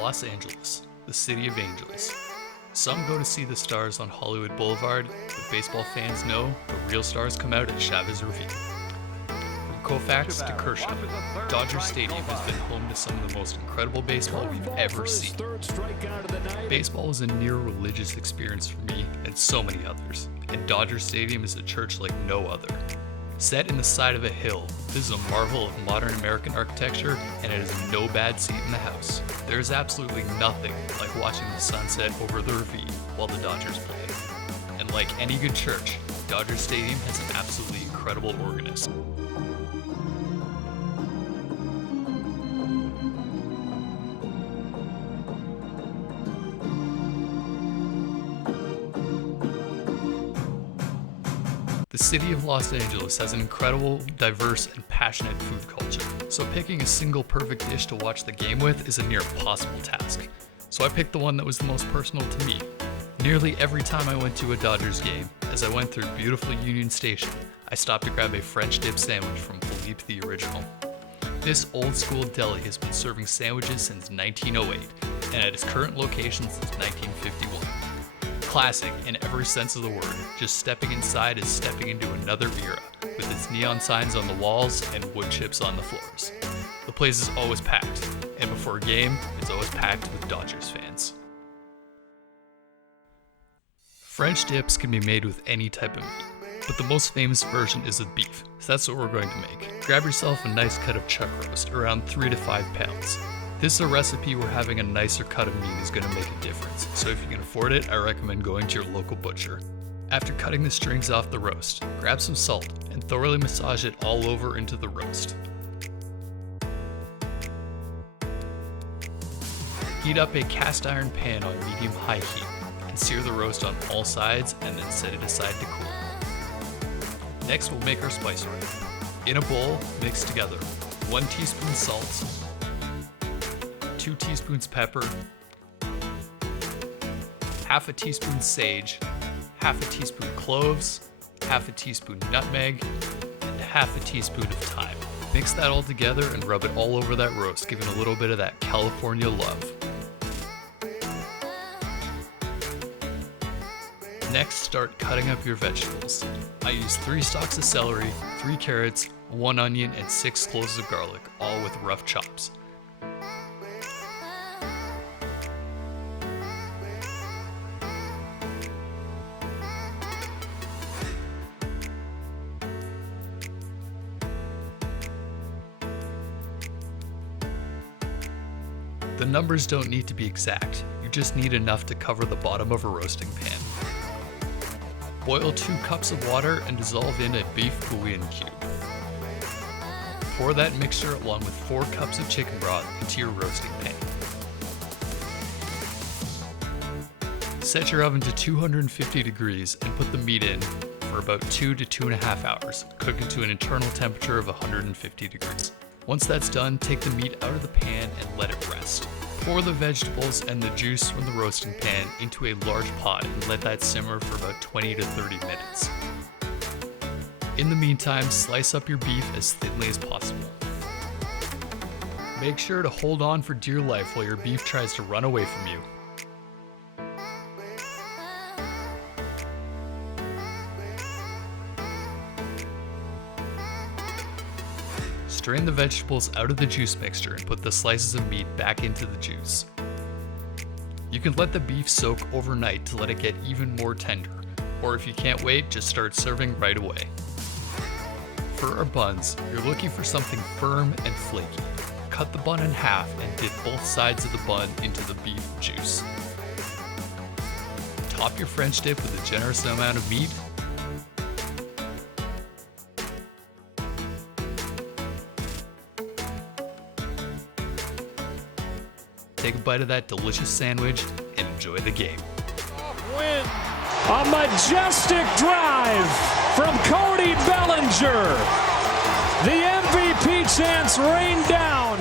Los Angeles, the city of angels. Some go to see the stars on Hollywood Boulevard, but baseball fans know the real stars come out at Chavez Ravine. From Koufax to Kershaw, Dodger Stadium has been home to some of the most incredible baseball we've ever seen. Baseball is a near religious experience for me and so many others, and Dodger Stadium is a church like no other. Set in the side of a hill, this is a marvel of modern American architecture, and it is no bad seat in the house. There is absolutely nothing like watching the sunset over the ravine while the Dodgers play. And like any good church, Dodger Stadium has an absolutely incredible organist. The city of Los Angeles has an incredible, diverse, and passionate food culture, so picking a single perfect dish to watch the game with is a near impossible task. So I picked the one that was the most personal to me. Nearly every time I went to a Dodgers game, as I went through beautiful Union Station, I stopped to grab a French dip sandwich from Philippe the original. This old school deli has been serving sandwiches since 1908, and at its current location since 1951. Classic in every sense of the word, just stepping inside is stepping into another era, with its neon signs on the walls and wood chips on the floors. The place is always packed, and before a game, it's always packed with Dodgers fans. French dips can be made with any type of meat, but the most famous version is with beef, so that's what we're going to make. Grab yourself a nice cut of chuck roast, around 3 to 5 pounds. This is a recipe where having a nicer cut of meat is going to make a difference, so if you can afford it, I recommend going to your local butcher. After cutting the strings off the roast, grab some salt and thoroughly massage it all over into the roast. Heat up a cast iron pan on medium-high heat and sear the roast on all sides and then set it aside to cool. Next, we'll make our spice rub. In a bowl, mix together 1 teaspoon salt, 2 teaspoons pepper, half a teaspoon sage, half a teaspoon cloves, half a teaspoon nutmeg, and half a teaspoon of thyme. Mix that all together and rub it all over that roast, giving a little bit of that California love. Next, start cutting up your vegetables. I use 3 stalks of celery, 3 carrots, 1 onion, and 6 cloves of garlic, all with rough chops. The numbers don't need to be exact, you just need enough to cover the bottom of a roasting pan. Boil 2 cups of water and dissolve in a beef bouillon cube. Pour that mixture along with 4 cups of chicken broth into your roasting pan. Set your oven to 250 degrees and put the meat in for about 2 to 2.5 hours, cooking to an internal temperature of 150 degrees. Once that's done, take the meat out of the pan and let it rest. Pour the vegetables and the juice from the roasting pan into a large pot and let that simmer for about 20 to 30 minutes. In the meantime, slice up your beef as thinly as possible. Make sure to hold on for dear life while your beef tries to run away from you. Strain the vegetables out of the juice mixture and put the slices of meat back into the juice. You can let the beef soak overnight to let it get even more tender, or if you can't wait, just start serving right away. For our buns, you're looking for something firm and flaky. Cut the bun in half and dip both sides of the bun into the beef juice. Top your French dip with a generous amount of meat. Take a bite of that delicious sandwich and enjoy the game. Win. A majestic drive from Cody Bellinger. The MVP chants rain down